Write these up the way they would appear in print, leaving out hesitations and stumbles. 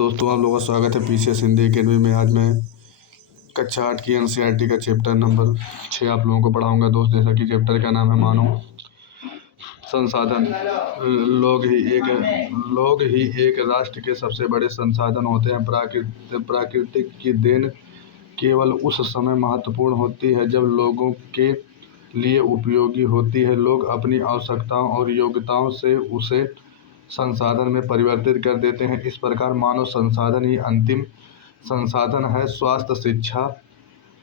दोस्तों, आप लोगों का स्वागत है पीसीएस हिंदी अकेडमी में। आज मैं कक्षा 8 की एनसीईआरटी का चैप्टर नंबर 6 आप लोगों को पढ़ाऊंगा। दोस्त, जैसा कि चैप्टर का नाम है मानव संसाधन। लोग ही एक राष्ट्र के सबसे बड़े संसाधन होते हैं। प्राकृतिक की देन केवल उस समय महत्वपूर्ण होती है जब लोगों के लिए उपयोगी होती है। लोग अपनी आवश्यकताओं और योग्यताओं से उसे संसाधन में परिवर्तित कर देते हैं। इस प्रकार मानव संसाधन ही अंतिम संसाधन है। स्वास्थ्य, शिक्षा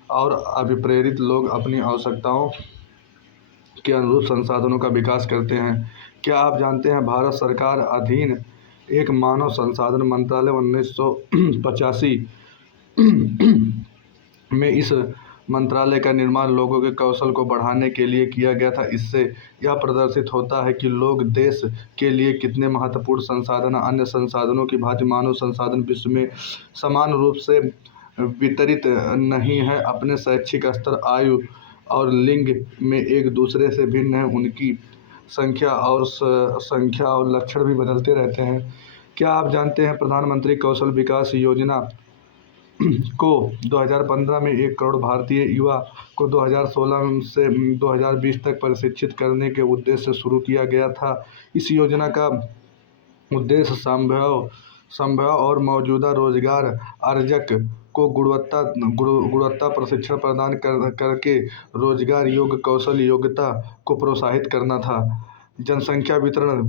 और अभिप्रेरित लोग अपनी आवश्यकताओं के अनुरूप संसाधनों का विकास करते हैं। क्या आप जानते हैं, भारत सरकार अधीन एक मानव संसाधन मंत्रालय 1985 में इस मंत्रालय का निर्माण लोगों के कौशल को बढ़ाने के लिए किया गया था। इससे यह प्रदर्शित होता है कि लोग देश के लिए कितने महत्वपूर्ण संसाधन हैं। अन्य संसाधनों की भांति मानव संसाधन विश्व में समान रूप से वितरित नहीं है। अपने शैक्षिक स्तर, आयु और लिंग में एक दूसरे से भिन्न है। उनकी संख्या और लक्षण भी बदलते रहते हैं। क्या आप जानते हैं, प्रधानमंत्री कौशल विकास योजना को 2015 में 1 करोड़ भारतीय युवा को 2016 से 2020 तक प्रशिक्षित करने के उद्देश्य से शुरू किया गया था। इस योजना का उद्देश्य संभव और मौजूदा रोजगार अर्जक को गुणवत्ता प्रशिक्षण प्रदान करके रोजगार योग्य कौशल योग्यता को प्रोत्साहित करना था। जनसंख्या वितरण।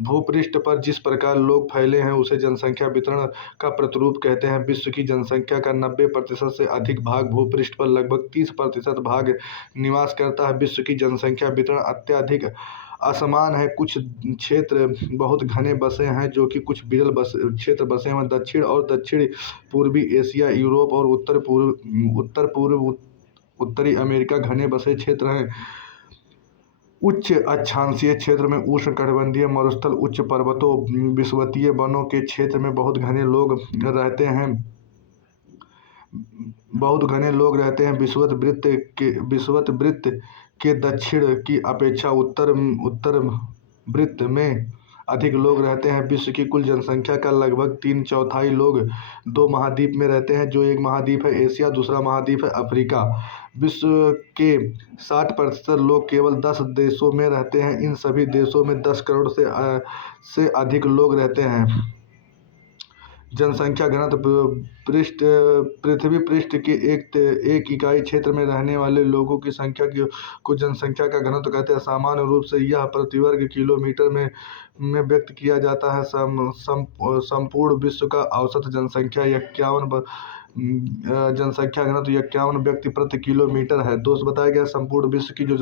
भूपृष्ठ पर जिस प्रकार लोग फैले हैं उसे जनसंख्या वितरण का प्रतिरूप कहते हैं। विश्व की जनसंख्या का 90% से अधिक भाग भूपृष्ठ पर लगभग 30% भाग निवास करता है। विश्व की जनसंख्या वितरण अत्यधिक असमान है। कुछ क्षेत्र बहुत घने बसे हैं, जो कि कुछ विरल क्षेत्र बसे हैं। दक्षिण और दक्षिण पूर्वी एशिया, यूरोप और उत्तरी अमेरिका घने बसे क्षेत्र हैं। उच्च अक्षांशीय क्षेत्र में उष्णकटिबंधीय मरुस्थल, उच्च पर्वतों, विषुवतीय वनों के क्षेत्र में बहुत घने लोग रहते हैं। विषुवत वृत्त के दक्षिण की अपेक्षा उत्तर वृत्त में अधिक लोग रहते हैं। विश्व की कुल जनसंख्या का लगभग 3/4 लोग 2 महाद्वीप में रहते हैं, जो एक महाद्वीप है एशिया, दूसरा महाद्वीप है अफ्रीका। विश्व के 60% लोग केवल 10 देशों में रहते हैं। इन सभी देशों में 10 करोड़ से अधिक लोग रहते हैं। जनसंख्या घनत्व। पृथ्वी पृष्ठ के एक इकाई क्षेत्र में रहने वाले लोगों की संख्या को जनसंख्या का घनत्व कहते हैं। सामान्य रूप से यह प्रति वर्ग किलोमीटर में व्यक्त किया जाता है। संपूर्ण विश्व का औसत जनसंख्या घनत्व 51 व्यक्ति प्रति किलोमीटर है। दोस्त, बताया गया संपूर्ण विश्व की जो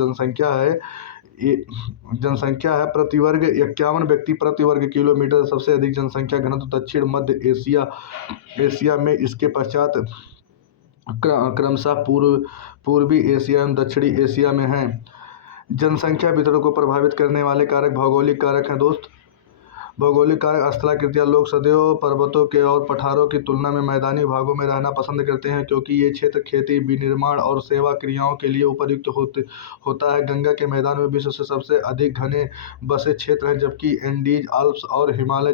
जनसंख्या है प्रति वर्ग 51 व्यक्ति प्रति वर्ग किलोमीटर। सबसे अधिक जनसंख्या घनत्व दक्षिण मध्य एशिया में, इसके पश्चात क्रमशः पूर्वी एशिया एवं दक्षिणी एशिया में है। जनसंख्या वितरण को प्रभावित करने वाले कारक भौगोलिक कारक हैं। दोस्त, भौगोलिक कारक। स्थलाकृतियाँ। लोग सदैव पर्वतों के और पठारों की तुलना में मैदानी भागों में रहना पसंद करते हैं, क्योंकि ये क्षेत्र खेती, विनिर्माण और सेवा क्रियाओं के लिए उपयुक्त होता है। गंगा के मैदान में विश्व से सबसे अधिक घने बसे क्षेत्र हैं, जबकि एंडीज, आल्प्स और हिमालय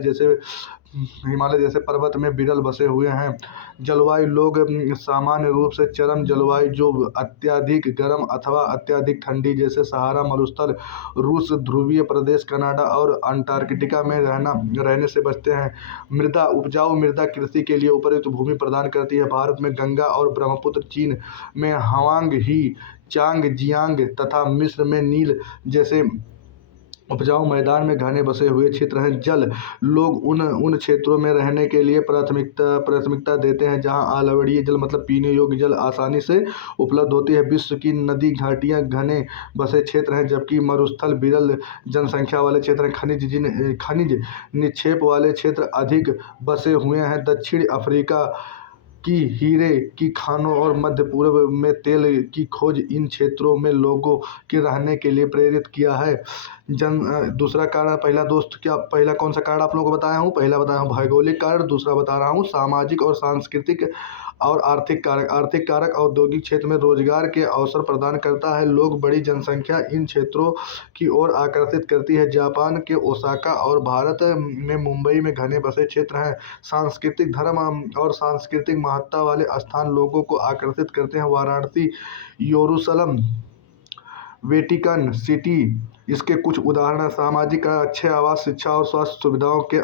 जैसे पर्वत में विरल बसे हुए हैं। जलवायु। लोग सामान्य रूप से चरम जलवायु, जो अत्यधिक गर्म अथवा अत्यधिक ठंडी, जैसे सहारा मरुस्थल, रूस, ध्रुवीय प्रदेश, कनाडा और अंटार्कटिका में रहने से बचते हैं। मृदा। उपजाऊ मृदा कृषि के लिए उपयुक्त भूमि प्रदान करती है। भारत में गंगा और ब्रह्मपुत्र, चीन में हवांग ही, चांग जियांग तथा मिस्र में नील जैसे उपजाऊ मैदान में घने बसे हुए क्षेत्र हैं। जल। लोग उन क्षेत्रों में रहने के लिए प्राथमिकता देते हैं जहां अलवणीय जल मतलब पीने योग्य जल आसानी से उपलब्ध होती है। विश्व की नदी घाटियां घने बसे क्षेत्र हैं, जबकि मरुस्थल विरल जनसंख्या वाले क्षेत्र हैं। खनिज निक्षेप वाले क्षेत्र अधिक बसे हुए हैं। दक्षिण अफ्रीका की हीरे की खानों और मध्य पूर्व में तेल की खोज इन क्षेत्रों में लोगों के रहने के लिए प्रेरित किया है। दूसरा कारण। पहला कौन सा कारण आप लोगों को बताया हूँ? पहला बताया हूँ भौगोलिक कारण, दूसरा बता रहा हूँ सामाजिक और सांस्कृतिक और आर्थिक कारक औद्योगिक क्षेत्र में रोजगार के अवसर प्रदान करता है। लोग बड़ी जनसंख्या इन क्षेत्रों की ओर आकर्षित करती है। जापान के ओसाका और भारत में मुंबई में घने बसे क्षेत्र हैं। सांस्कृतिक धर्म और सांस्कृतिक महत्ता वाले स्थान लोगों को आकर्षित करते हैं। वाराणसी, यरूशलेम, वेटिकन सिटी इसके कुछ उदाहरण हैं। सामाजिक अच्छे आवास, शिक्षा और स्वास्थ्य सुविधाओं के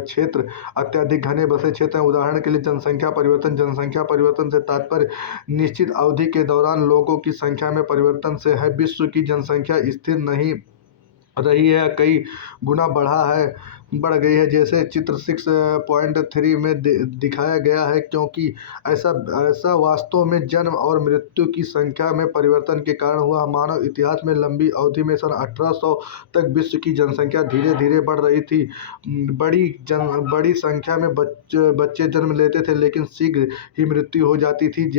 क्षेत्र अत्यधिक घने बसे क्षेत्र हैं। उदाहरण के लिए जनसंख्या परिवर्तन। जनसंख्या परिवर्तन से तात्पर्य निश्चित अवधि के दौरान लोगों की संख्या में परिवर्तन से है। विश्व की जनसंख्या स्थिर नहीं रही है, कई गुना बढ़ गई है, जैसे चित्र 6.3 में दिखाया गया है। क्योंकि ऐसा वास्तव में जन्म और मृत्यु की संख्या में परिवर्तन के कारण हुआ। मानव इतिहास में लंबी अवधि में सन 1800 तक विश्व की जनसंख्या धीरे धीरे बढ़ रही थी। बड़ी संख्या में बच्चे जन्म लेते थे, लेकिन शीघ्र ही मृत्यु हो जाती थी।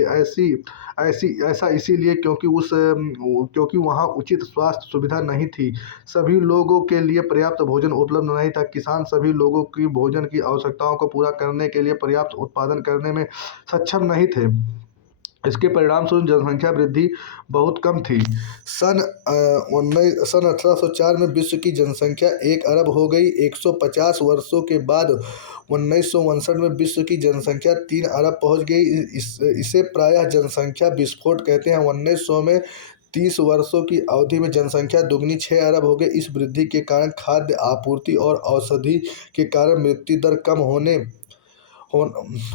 ऐसा इसीलिए क्योंकि वहाँ उचित स्वास्थ्य सुविधा नहीं थी, सभी लोगों के लिए पर्याप्त भोजन उपलब्ध नहीं था, किसान सभी लोगों की भोजन की आवश्यकताओं को पूरा करने के लिए पर्याप्त उत्पादन करने में सक्षम नहीं थे। इसके परिणामस्वरूप जनसंख्या वृद्धि बहुत कम थी। सन 1804 में विश्व की जनसंख्या 1 अरब हो गई। 150 वर्षों के बाद 1959 में विश्व की जनसंख्या 3 अरब पहुंच गई। इसे प्रायः जनसंख्या विस्फोट कहते हैं। 1900 में 30 वर्षों की अवधि में जनसंख्या दुगनी 6 अरब हो गई। इस वृद्धि के कारण खाद्य आपूर्ति और औषधि के कारण मृत्यु दर कम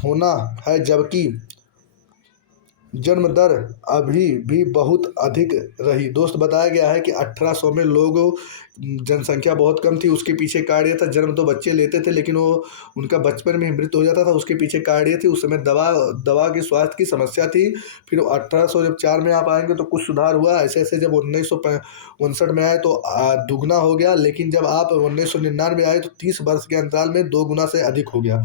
होना है, जबकि जन्म दर अभी भी बहुत अधिक रही। दोस्त बताया गया है कि 1800 में लोगों जनसंख्या बहुत कम थी, उसके पीछे कार्य था। जन्म तो बच्चे लेते थे, लेकिन वो उनका बचपन में ही मृत्यु हो जाता था। उसके पीछे कार्य थी, उस समय दवा की स्वास्थ्य की समस्या थी। फिर 1804 में आप आएंगे तो कुछ सुधार हुआ। ऐसे ऐसे जब 1959 में आए तो दुगना हो गया, लेकिन जब आप 1999 में आए तो 30 वर्ष के अंतराल में 2 गुना से अधिक हो गया।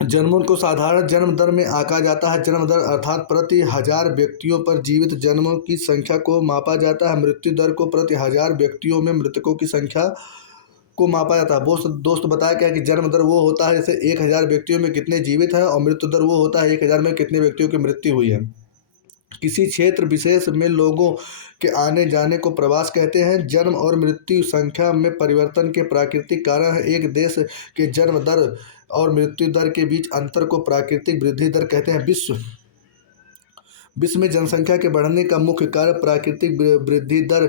जन्मों को साधारण जन्म दर में आंका जाता है। जन्म दर अर्थात प्रति 1000 व्यक्तियों पर जीवित जन्मों की संख्या को मापा जाता है। मृत्यु दर को प्रति 1000 व्यक्तियों में मृतकों की संख्या को मापा जाता है। दोस्त बताया क्या कि जन्म दर वो होता है जैसे 1000 व्यक्तियों में कितने जीवित हैं, और मृत्यु दर वो होता है 1000 में कितने व्यक्तियों की मृत्यु हुई है। किसी क्षेत्र विशेष में लोगों के आने जाने को प्रवास कहते हैं। जन्म और मृत्यु संख्या में परिवर्तन के प्राकृतिक कारण है। एक देश के जन्म दर और मृत्यु दर के बीच अंतर को प्राकृतिक वृद्धि दर कहते हैं। विश्व में जनसंख्या के बढ़ने का मुख्य कारण प्राकृतिक वृद्धि दर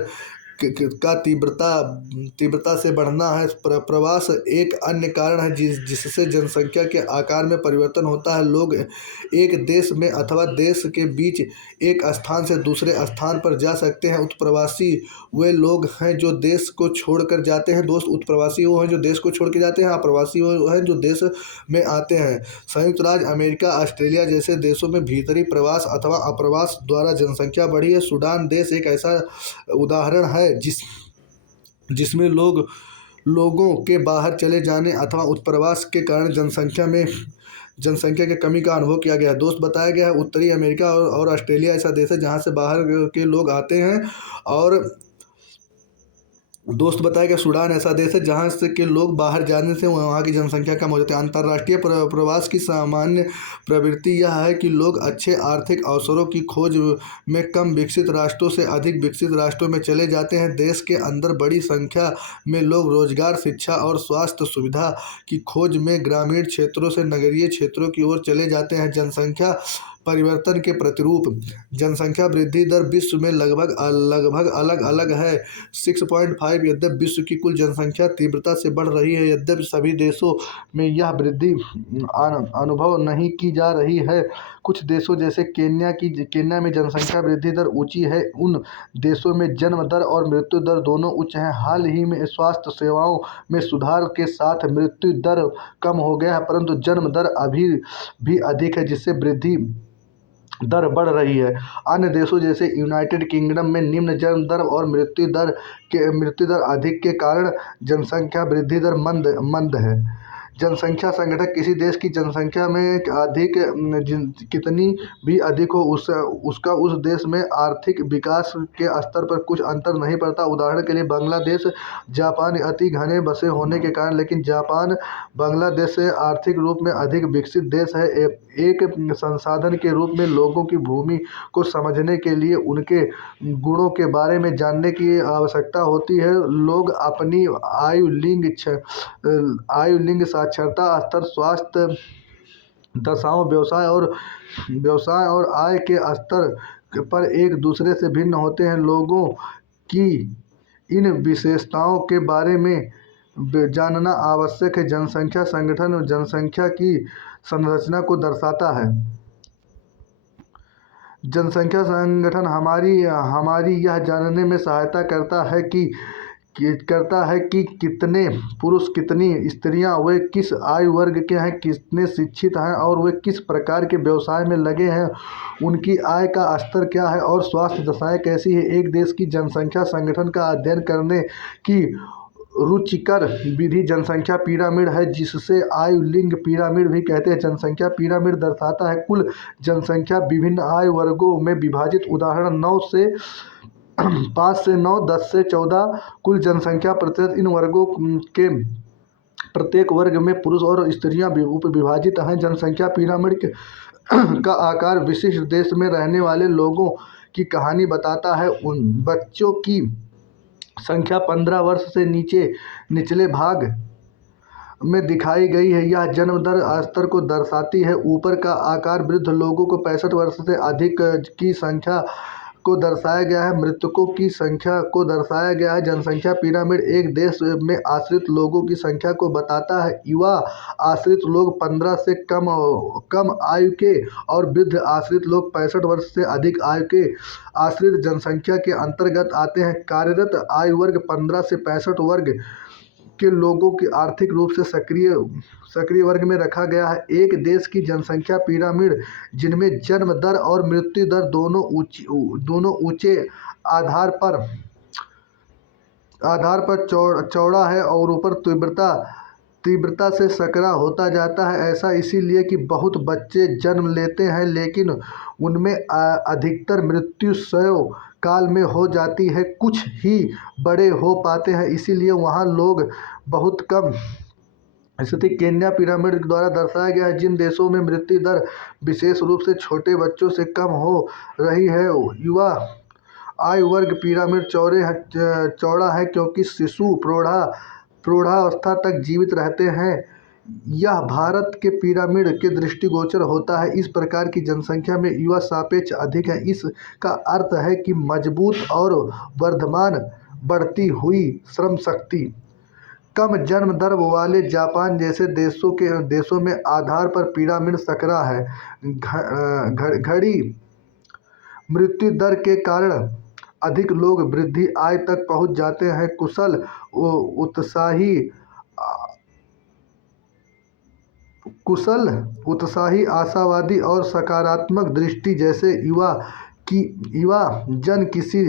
का तीव्रता से बढ़ना है। प्रवास एक अन्य कारण है जिससे जनसंख्या के आकार में परिवर्तन होता है। लोग एक देश में अथवा देश के बीच एक स्थान से दूसरे स्थान पर जा सकते हैं। उत्प्रवासी वे लोग हैं जो देश को छोड़कर जाते हैं। दोस्त, उत्प्रवासी वो हैं जो देश को छोड़ के जाते हैं, अप्रवासी वो हैं जो देश में आते हैं। संयुक्त राज्य अमेरिका, ऑस्ट्रेलिया जैसे देशों में भीतरी प्रवास अथवा अप्रवास द्वारा जनसंख्या बढ़ी है। सूडान देश एक ऐसा उदाहरण है जिसमें लोगों के बाहर चले जाने अथवा उत्प्रवास के कारण जनसंख्या की कमी का अनुभव किया गया है। दोस्त, बताया गया है उत्तरी अमेरिका और ऑस्ट्रेलिया ऐसा देश है जहां से बाहर के लोग आते हैं। और दोस्त बताया कि सूडान ऐसा देश है जहां से के लोग बाहर जाने से वहाँ की जनसंख्या कम हो जाती है। अंतर्राष्ट्रीय प्रवास की सामान्य प्रवृत्ति यह है कि लोग अच्छे आर्थिक अवसरों की खोज में कम विकसित राष्ट्रों से अधिक विकसित राष्ट्रों में चले जाते हैं। देश के अंदर बड़ी संख्या में लोग रोजगार, शिक्षा और स्वास्थ्य सुविधा की खोज में ग्रामीण क्षेत्रों से नगरीय क्षेत्रों की ओर चले जाते हैं। जनसंख्या परिवर्तन के प्रतिरूप जनसंख्या वृद्धि दर विश्व में लगभग अलग अलग है। 6.5 यद्यपि विश्व की कुल जनसंख्या तीव्रता से बढ़ रही है, यद्यपि सभी देशों में यह वृद्धि अनुभव नहीं की जा रही है। कुछ देशों जैसे केन्या में जनसंख्या वृद्धि दर ऊंची है। उन देशों में जन्म दर और मृत्यु दर दोनों उच्च हैं। हाल ही में स्वास्थ्य सेवाओं में सुधार के साथ मृत्यु दर कम हो गया है, परंतु जन्म दर अभी भी अधिक है, जिससे वृद्धि दर बढ़ रही है। अन्य देशों जैसे यूनाइटेड किंगडम में निम्न जन्म दर और मृत्यु दर अधिक के कारण जनसंख्या वृद्धि दर मंद है। जनसंख्या संगठन किसी देश की जनसंख्या में कितनी भी अधिक हो उसका उस देश में आर्थिक विकास के स्तर पर कुछ अंतर नहीं पड़ता। उदाहरण के लिए बांग्लादेश जापान अति घने बसे होने के कारण, लेकिन जापान बांग्लादेश से आर्थिक रूप में अधिक विकसित देश है। एक संसाधन के रूप में लोगों की भूमि को समझने के लिए उनके गुणों के बारे में जानने की आवश्यकता होती है। लोग अपनी आयु, लिंग, साक्षरता स्तर, स्वास्थ्य दशाओं, व्यवसाय और आय के स्तर पर एक दूसरे से भिन्न होते हैं। लोगों की इन विशेषताओं के बारे में जानना आवश्यक है। जनसंख्या संगठन जनसंख्या की संरचना को दर्शाता है। जनसंख्या संगठन हमारी यह जानने में सहायता करता है कि कितने पुरुष, कितनी स्त्रियां, वे किस आयु वर्ग के हैं, कितने शिक्षित हैं और वे किस प्रकार के व्यवसाय में लगे हैं, उनकी आय का स्तर क्या है और स्वास्थ्य दशाएं कैसी है। एक देश की जनसंख्या संगठन का अध्ययन करने की रुचिकर विधि जनसंख्या पिरामिड है, जिससे आयु लिंग पिरामिड भी कहते हैं। जनसंख्या पिरामिड दर्शाता है कुल जनसंख्या विभिन्न आयु वर्गों में विभाजित। उदाहरण 5 से 9, 10 से 14 कुल जनसंख्या प्रतिशत। इन वर्गों के प्रत्येक वर्ग में पुरुष और स्त्रियां विभाजित हैं। जनसंख्या पिरामिड का आकार विशिष्ट देश में रहने वाले लोगों की कहानी बताता है। उन बच्चों की संख्या 15 वर्ष से निचले भाग में दिखाई गई है। यह जन्म दर स्तर को दर्शाती है। ऊपर का आकार वृद्ध लोगों को 65 वर्ष से अधिक की संख्या को दर्शाया गया है। मृतकों की संख्या को दर्शाया गया है। जनसंख्या पिरामिड एक देश में आश्रित लोगों की संख्या को बताता है। युवा आश्रित लोग 15 से कम आयु के और वृद्ध आश्रित लोग 65 वर्ष से अधिक आयु के आश्रित जनसंख्या के अंतर्गत आते हैं। कार्यरत आयु वर्ग 15 से 65 वर्ग के लोगों की आर्थिक रूप से सक्रिय वर्ग में रखा गया है। एक देश की जनसंख्या पिरामिड जिनमें जन्म दर और मृत्यु दर दोनों ऊंचे आधार पर चौड़ा है और ऊपर तीव्रता से सकरा होता जाता है। ऐसा इसीलिए कि बहुत बच्चे जन्म लेते हैं, लेकिन उनमें अधिकतर मृत्यु शैशव काल में हो जाती है। कुछ ही बड़े हो पाते हैं, इसीलिए वहाँ लोग बहुत कम। स्थिति केन्या पिरामिड द्वारा दर्शाया गया है। जिन देशों में मृत्यु दर विशेष रूप से छोटे बच्चों से कम हो रही है, युवा आयु वर्ग पिरामिड चौड़ा है क्योंकि शिशु प्रौढ़ावस्था तक जीवित रहते हैं। यह भारत के पिरामिड के दृष्टिगोचर होता है। इस प्रकार की जनसंख्या में युवा सापेक्ष अधिक है। इसका अर्थ है कि मजबूत और वर्धमान बढ़ती हुई श्रम शक्ति। कम जन्म दर वाले जापान जैसे देशों में आधार पर पिरामिड सकरा है। घड़ी मृत्यु दर के कारण अधिक लोग वृद्धि आय तक पहुंच जाते हैं। कुशल, उत्साही, आशावादी और सकारात्मक दृष्टि जैसे युवा जन किसी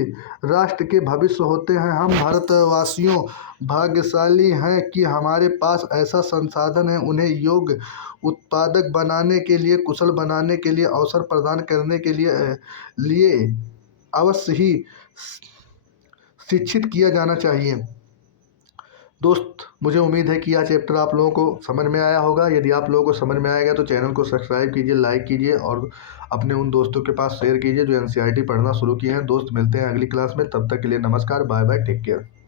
राष्ट्र के भविष्य होते हैं। हम भारतवासियों भाग्यशाली हैं कि हमारे पास ऐसा संसाधन है। उन्हें योग्य उत्पादक बनाने के लिए, कुशल बनाने के लिए, अवसर प्रदान करने के लिए अवश्य ही शिक्षित किया जाना चाहिए। दोस्त, मुझे उम्मीद है कि यह चैप्टर आप लोगों को समझ में आया होगा। यदि आप लोगों को समझ में आएगा तो चैनल को सब्सक्राइब कीजिए, लाइक कीजिए और अपने उन दोस्तों के पास शेयर कीजिए जो NCERT पढ़ना शुरू किए हैं। दोस्त, मिलते हैं अगली क्लास में। तब तक के लिए नमस्कार, बाय बाय, टेक केयर।